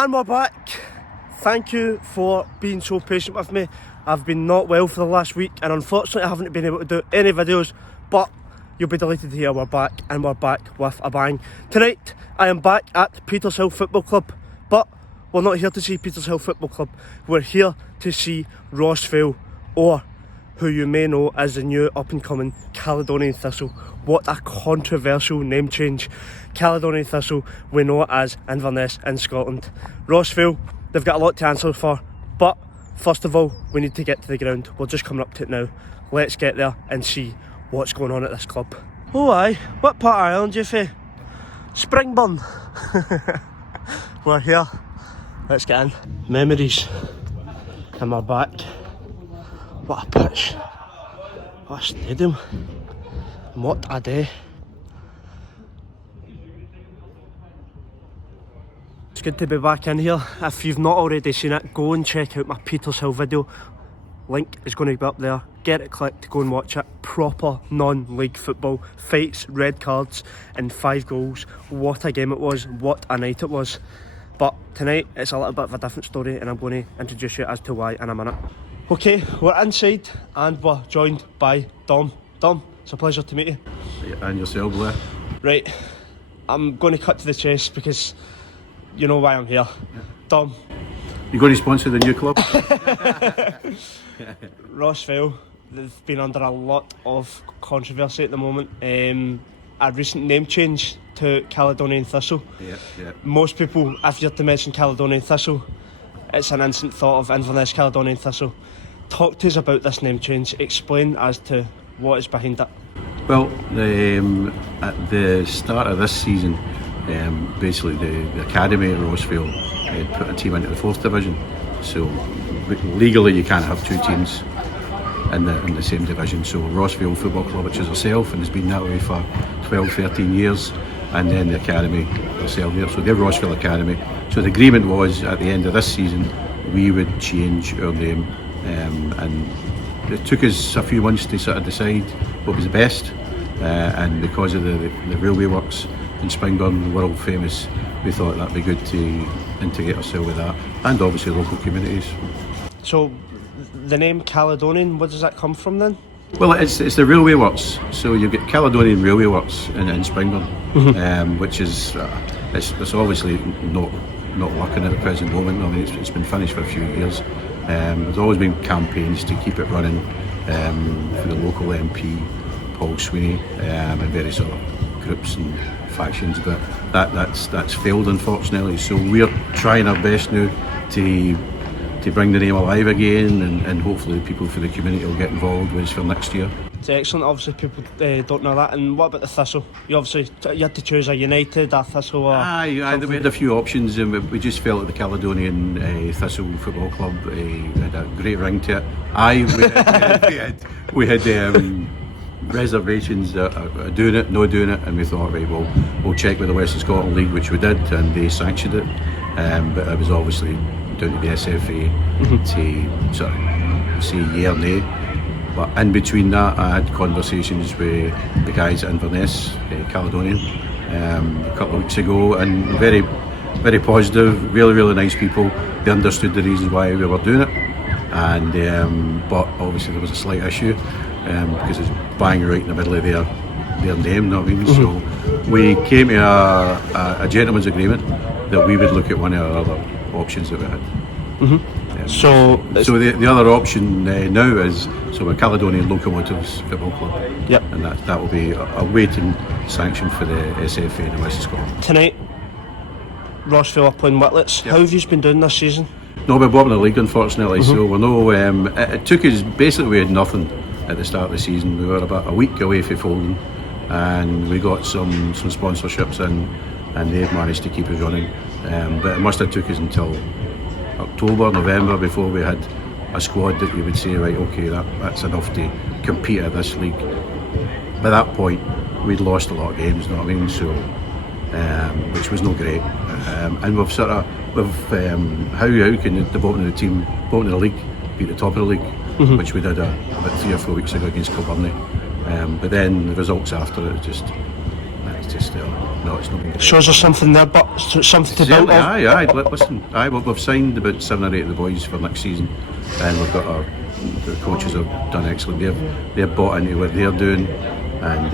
And we're back. Thank you for being so patient with me. I've been not well for the last week and unfortunately I haven't been able to do any videos, but you'll be delighted to hear we're back, and we're back with a bang. Tonight I am back at Petershill Football Club, but we're not here to see Petershill Football Club. We're here to see Rossvale, or who you may know as the new up and coming Caledonian Thistle. What a controversial name change. Caledonian Thistle, we know it as Inverness in Scotland. Rossvale, they've got a lot to answer for, but first of all, we need to get to the ground. We're just coming up to it now. Let's get there and see what's going on at this club. Oh aye, what part of Ireland you from? Springburn. We're here. Let's get in. Memories. And we're back. What a pitch. What a stadium. And what a day. It's good to be back in here. If you've not already seen it, go and check out my Petershill video. Link is going to be up there. Get it clicked, go and watch it. Proper non-league football. Fights, red cards and 5 goals. What a game it was. What a night it was. But tonight it's a little bit of a different story and I'm going to introduce you as to why in a minute. Okay, we're inside and we're joined by Dom. Dom, it's a pleasure to meet you. And yourself, Blair. Right, I'm going to cut to the chase because you know why I'm here. Yeah. Dom. You're going to sponsor the new club? Rossvale, they've been under a lot of controversy at the moment. A recent name change to Caledonian Thistle. Yeah. Most people, if you're to mention Caledonian Thistle, it's an instant thought of Inverness Caledonian Thistle. Talk to us about this name change. Explain as to what is behind it. Well, at the start of this season, basically the academy at Rossvale had put a team into the 4th division. So legally you can't have 2 teams in the same division. So Rossvale Football Club, which is ourselves and has been that way for 12-13 years, and then the academy ourselves here. So they're Rossvale Academy. So the agreement was at the end of this season we would change our name, and it took us a few months to sort of decide what was the best, and because of the railway works in Springburn, world famous, we thought that'd be good to integrate ourselves with that, and obviously local communities. So the name Caledonian, where does that come from then? Well, it's the railway works. So you get Caledonian Railway Works in Springburn, which is it's obviously not working at the present moment. I mean, it's been finished for a few years. There's always been campaigns to keep it running for the local MP, Paul Sweeney, and various other groups and factions, but that's failed unfortunately. So we're trying our best now to bring the name alive again, and hopefully people for the community will get involved with us for next year. It's excellent. Obviously people don't know that. And what about the Thistle? You had to choose a United, a Thistle, or we had a few options, and we just felt that the Caledonian Thistle Football Club had a great ring to it. We had reservations doing it, not doing it, and we thought, right, we'll check with the Western Scotland League, which we did, and they sanctioned it. But it was obviously down to the SFA to sort of say yeah or nay. But in between that, I had conversations with the guys at Inverness Caledonian a couple of weeks ago, and very, very positive, really nice people. They understood the reasons why we were doing it, and but obviously there was a slight issue because it's bang right in the middle of their name, you know what I mean? So we came to a gentleman's agreement that we would look at one of our other options that we had. So the other option now is we're Caledonian Locomotives Football Club. Yep. And that will be a waiting sanction for the SFA in the West of Scotland. Tonight, Rossvale are playing Whitlets. Yep. How have you been doing this season? No, we're bottom of the league unfortunately. So we're no. It took us basically, we had nothing at the start of the season. We were about a week away from folding, and we got some sponsorships in, and they've managed to keep us running. But it must have took us until October, November before we had a squad that you would say, right, okay, that's enough to compete at this league. By that point, we'd lost a lot of games, you know what I mean? So, which was no great. And we've how can the bottom of the league beat the top of the league, which we did about 3 or 4 weeks ago against Kilburn. But then the results after it, it's just no, it's not been great. Shows us something there, but something to build on. Aye. Listen, we've signed about 7 or 8 of the boys for next season, and we've got the coaches have done excellent. They've bought into what they're doing, and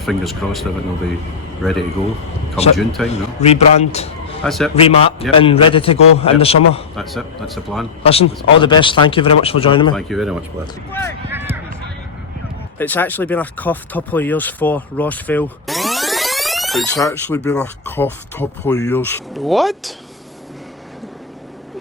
fingers crossed everything will be ready to go come June time. No? Rebrand. That's it. Remap and ready to go in the summer. That's it. That's the plan. Listen, all the best. Thank you very much for joining me. Thank you very much, Blair. It's actually been a tough couple of years for Ross Vale. It's actually been a tough couple of years. What?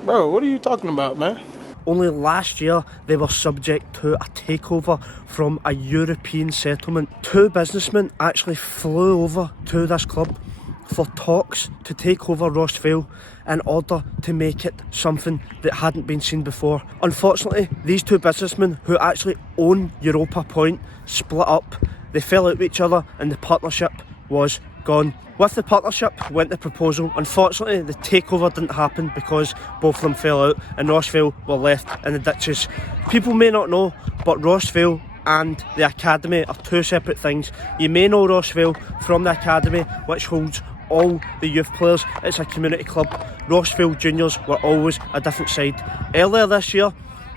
Bro, what are you talking about, man? Only last year they were subject to a takeover from a European settlement. 2 businessmen actually flew over to this club for talks to take over Ross Vale in order to make it something that hadn't been seen before. Unfortunately, these 2 businessmen who actually own Europa Point split up. They fell out with each other and the partnership was gone. With the partnership went the proposal. Unfortunately, the takeover didn't happen because both of them fell out and Ross Vale were left in the ditches. People may not know, but Ross Vale and the academy are 2 separate things. You may know Ross Vale from the academy, which holds all the youth players. It's a community club. Ross Vale Juniors were always a different side. Earlier this year,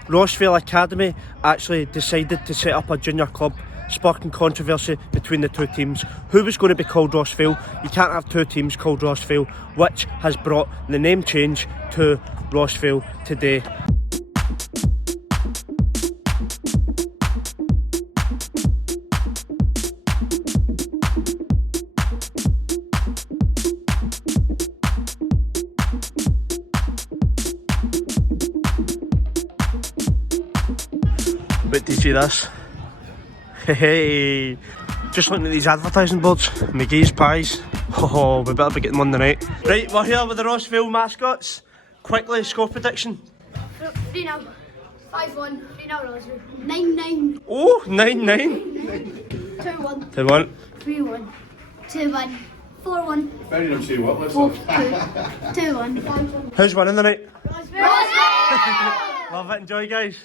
Ross Vale Academy actually decided to set up a junior club, sparking controversy between the 2 teams. Who was going to be called Ross Vale? You can't have 2 teams called Ross Vale, which has brought the name change to Ross Vale today. But did you see this? Hey, just looking at these advertising boards. McGee's Pies. Oh, we better be getting one tonight. Right, we're here with the Ross Vale mascots. Quickly, score prediction. 3-0. 5-1. 3-0 Ross Vale. 9-9. Oh, 9-9. 2-1. 2-1. 3-1. 2-1. 4-1. Very not say what, let's 2-1. 5-1. Who's winning tonight? Ross Vale! Love it, enjoy guys.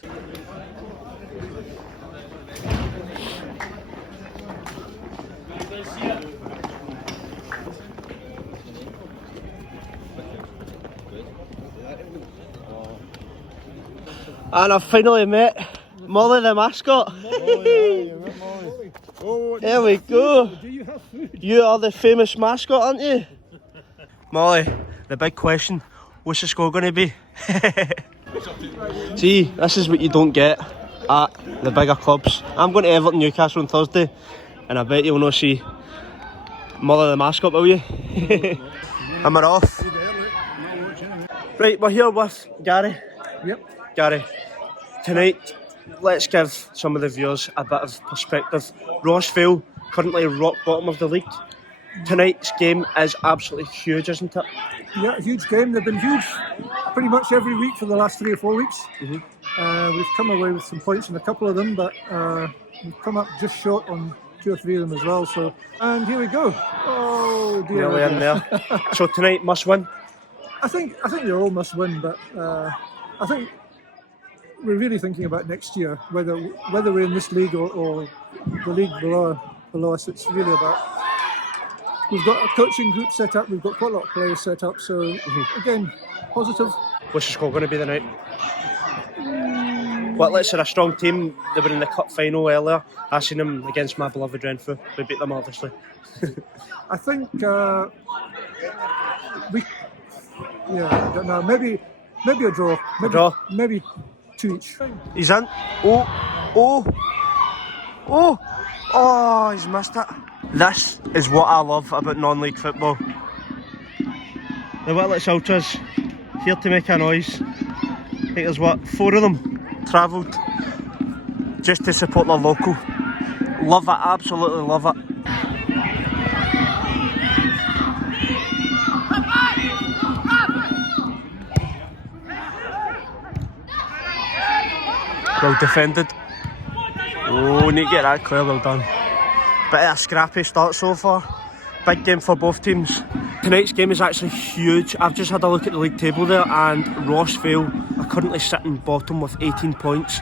And I've finally met Molly the mascot. There we go. You are the famous mascot, aren't you? Molly, the big question, what's the score going to be? See, this is what you don't get at the bigger clubs. I'm going to Everton Newcastle on Thursday, and I bet you'll not see Molly the mascot, will you? Am I off? Right, we're here with Gary. Yep. Gary, tonight, let's give some of the viewers a bit of perspective. Ross Vale, currently rock bottom of the league. Tonight's game is absolutely huge, isn't it? Yeah, a huge game. They've been huge pretty much every week for the last 3 or 4 weeks. We've come away with some points in a couple of them, but we've come up just short on 2 or 3 of them as well. So, and here we go. Oh dear. Nearly in there. So tonight, must win. I think they all must win, but I think we're really thinking about next year, whether we're in this league or the league below us. It's really about. We've got a coaching group set up. We've got quite a lot of players set up. So again, positive. What's the score going to be tonight? Well, let's say a strong team. They were in the cup final earlier. I seen them against my beloved Renfrew. We beat them obviously. I think I don't know. Maybe a draw. Maybe 2 each. He's in. Oh, he's missed it. This is what I love about non-league football. The Whitlets Ultras, here to make a noise. I think there's 4 of them travelled just to support their local. Love it, absolutely love it. Well defended. Oh, need to get that clear, well done. Bit of a scrappy start so far. Big game for both teams. Tonight's game is actually huge. I've just had a look at the league table there, and Ross Vale are currently sitting bottom with 18 points.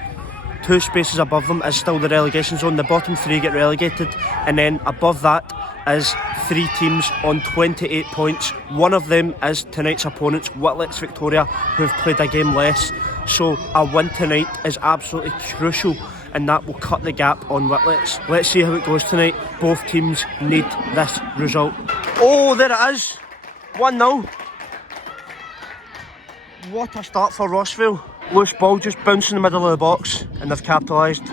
2 spaces above them is still the relegation zone. The bottom 3 get relegated, and then above that is 3 teams on 28 points. One of them is tonight's opponents, Whitletts Victoria, who have played a game less. So a win tonight is absolutely crucial, and that will cut the gap on Whitletts. Let's see how it goes tonight. Both teams need this result. Oh, there it is. 1-0. What a start for Rossville. Loose ball just bouncing in the middle of the box, and they've capitalised.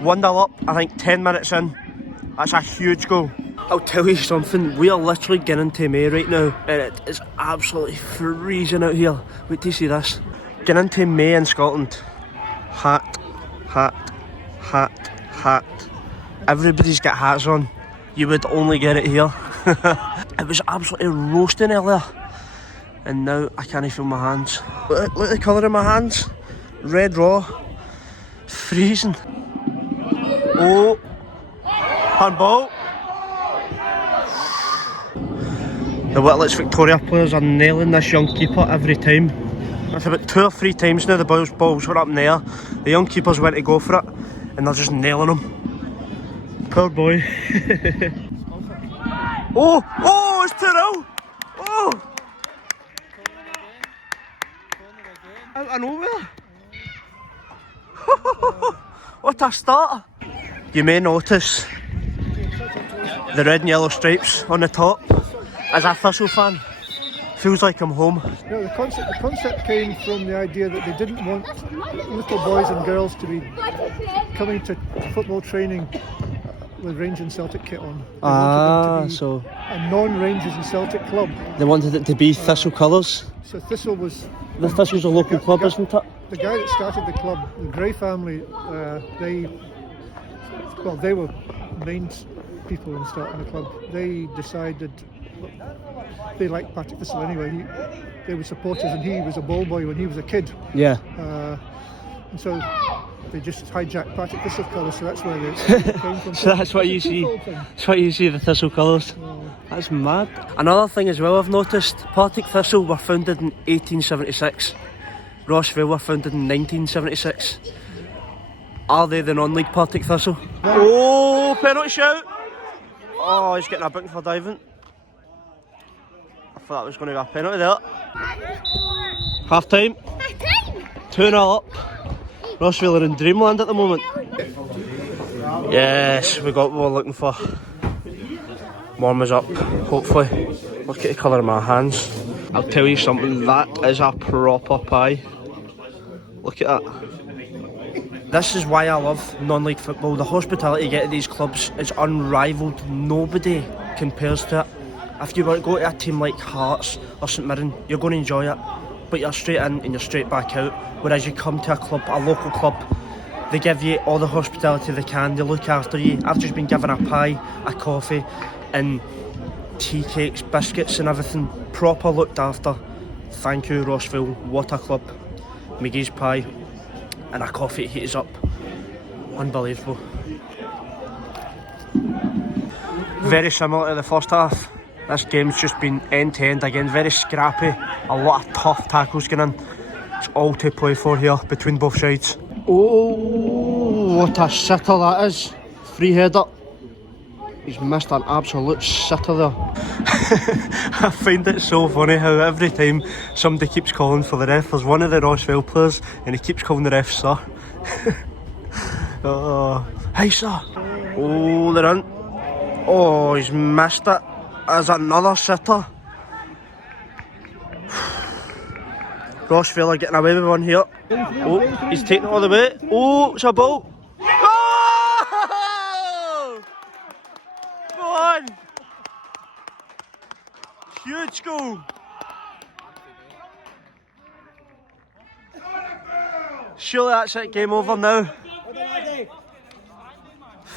1-0 up, I think 10 minutes in. That's a huge goal. I'll tell you something, we are literally getting into May right now, and it is absolutely freezing out here. Wait till you see this. Getting into May in Scotland. Hat, hat, hat, hat. Everybody's got hats on. You would only get it here. It was absolutely roasting earlier, and now I can't feel my hands. Look at the colour of my hands. Red raw. Freezing. Oh. Handball. The Whitletts Victoria players are nailing this young keeper every time. That's about 2 or 3 times now the balls were up in the air. The young keepers went to go for it, and they're just nailing him. Poor boy. Oh, it's 2-0. Oh! Out of nowhere. What a start. You may notice the red and yellow stripes on the top. As a Thistle fan, feels like I'm home. No, the concept came from the idea that they didn't want little boys and girls to be coming to football training with Rangers and Celtic kit on. They wanted them to be a non-Rangers and Celtic club. They wanted it to be Thistle colours. So Thistle was... The Thistle's a local club, isn't it? The guy that started the club, the Gray family, they were main people in starting the club. They decided... They liked Partick Thistle anyway. They were supporters, and he was a ball boy when he was a kid. Yeah. And so they just hijacked Partick Thistle colours, so that's where they came from. So that's what you see. That's what you see, the Thistle colours. That's mad. Another thing as well I've noticed, Partick Thistle were founded in 1876. Rossville were founded in 1976. Are they the non-league Partick Thistle? Oh, penalty shout! Oh, he's getting a booking for diving. I thought that was going to be a penalty there. Half time. 2-0 up. Rossville are in dreamland at the moment. Yes, we got what we're looking for. Warm us up, hopefully. Look at the colour of my hands. I'll tell you something, that is a proper pie. Look at that. This is why I love non-league football. The hospitality you get at these clubs is unrivaled. Nobody compares to it. If you were to go to a team like Hearts or St Mirren, you're going to enjoy it, but you're straight in and you're straight back out. Whereas you come to a club, a local club, they give you all the hospitality they can, they look after you. I've just been given a pie, a coffee, and tea cakes, biscuits and everything, proper looked after. Thank you, Rossville, what a club. McGee's pie and a coffee to heat us up. Unbelievable. Very similar to the first half. This game's just been end to end again, very scrappy, a lot of tough tackles going in. It's all to play for here between both sides. Oh, what a sitter that is. Free header. He's missed an absolute sitter there. I find it so funny how every time somebody keeps calling for the ref, there's one of the Rossville players and he keeps calling the ref sir. Oh, hey sir. Oh, they're in. Oh, he's missed it. There's another sitter. Rossville are getting away with one here. Oh, he's taking it all the way. Oh, it's a ball. Oh! Go on. Huge goal. Surely that's it, game over now.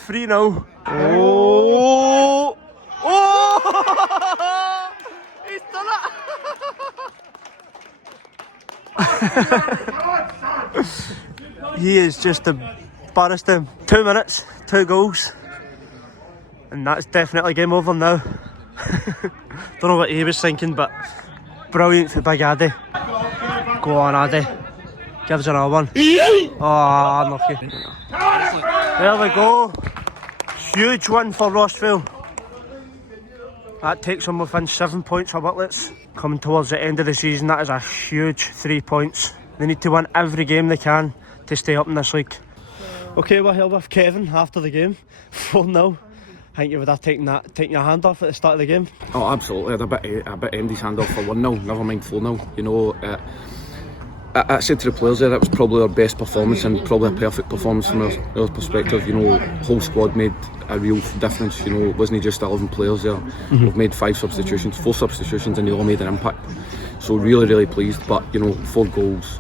3-0. Oh! Oh! He's done it! He is just embarrassed him. 2 minutes, 2 goals. And that's definitely game over now. Don't know what he was thinking, but brilliant for Big Addy. Go on, Addy. Give us another one. Oh, unlucky. There we go. Huge win for Rossville. That takes them within 7 points of Whitlets. Coming towards the end of the season, that is a huge 3 points. They need to win every game they can to stay up in this league. Okay, we're here with Kevin after the game. 4-0. I think you would have taken your hand off at the start of the game. Oh, absolutely. I had a bit Andy's hand off for 1-0, never mind 4-0. You know, I said to the players there that was probably our best performance and probably a perfect performance from our perspective. You know, whole squad made a real difference. You know, it wasn't just 11 players there. We've made 4 substitutions, and they all made an impact. So really pleased. But you know, 4 goals,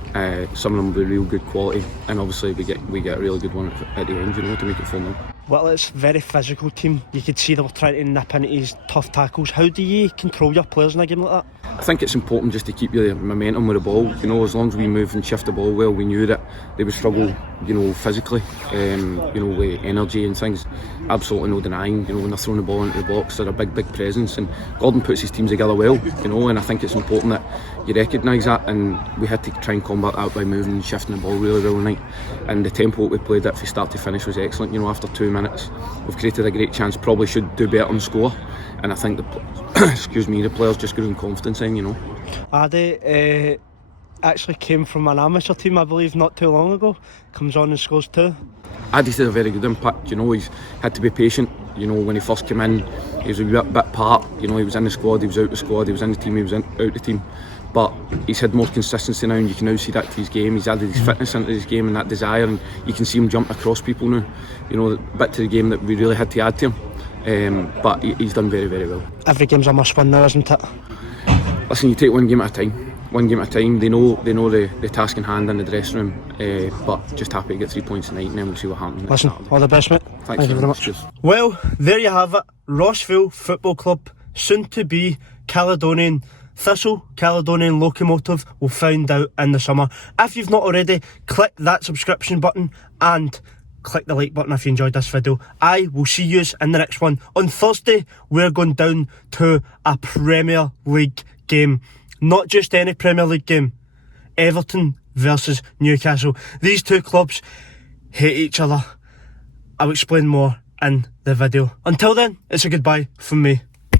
some of them were real good quality, and obviously we get a really good one at the end. You know, to make it 4-0. Well, it's a very physical team. You could see they were trying to nip into his tough tackles. How do you control your players in a game like that? I think it's important just to keep your momentum with the ball. You know, as long as we move and shift the ball well, we knew that they would struggle, you know, physically, you know, with energy and things. Absolutely no denying, you know, when they're throwing the ball into the box, they're a big presence, and Gordon puts his teams together well, you know, and I think it's important that you recognise that, and we had to try and combat that by moving and shifting the ball really tonight. And the tempo we played at from start to finish was excellent. You know, after 2 minutes, we've created a great chance, probably should do better and score, and I think the players just grew in confidence in, you know. Adi actually came from an amateur team, I believe, not too long ago. Comes on and scores 2. Addy's had a very good impact. You know, he's had to be patient. You know, when he first came in, he was a bit part. You know, he was in the squad, he was out the squad, he was in the team, he was out the team. But he's had more consistency now, and you can now see that to his game. He's added his fitness into his game and that desire, and you can see him jump across people now. You know, a bit to the game that we really had to add to him. But he's done very well. Every game's a must win now, isn't it? Listen, you take one game at a time. One game at a time. They know the task in hand in the dressing room, but just happy to get 3 points tonight, and then we'll see what happens. Listen, all the best, mate. Thank you very much. Well, there you have it. Rossville Football Club, soon to be Caledonian Thistle, Caledonian Locomotive. We'll find out in the summer. If you've not already, click that subscription button and click the like button if you enjoyed this video. I will see you in the next one. On Thursday, we're going down to a Premier League game. Not just any Premier League game. Everton versus Newcastle. These two clubs hate each other. I'll explain more in the video. Until then, it's a goodbye from me.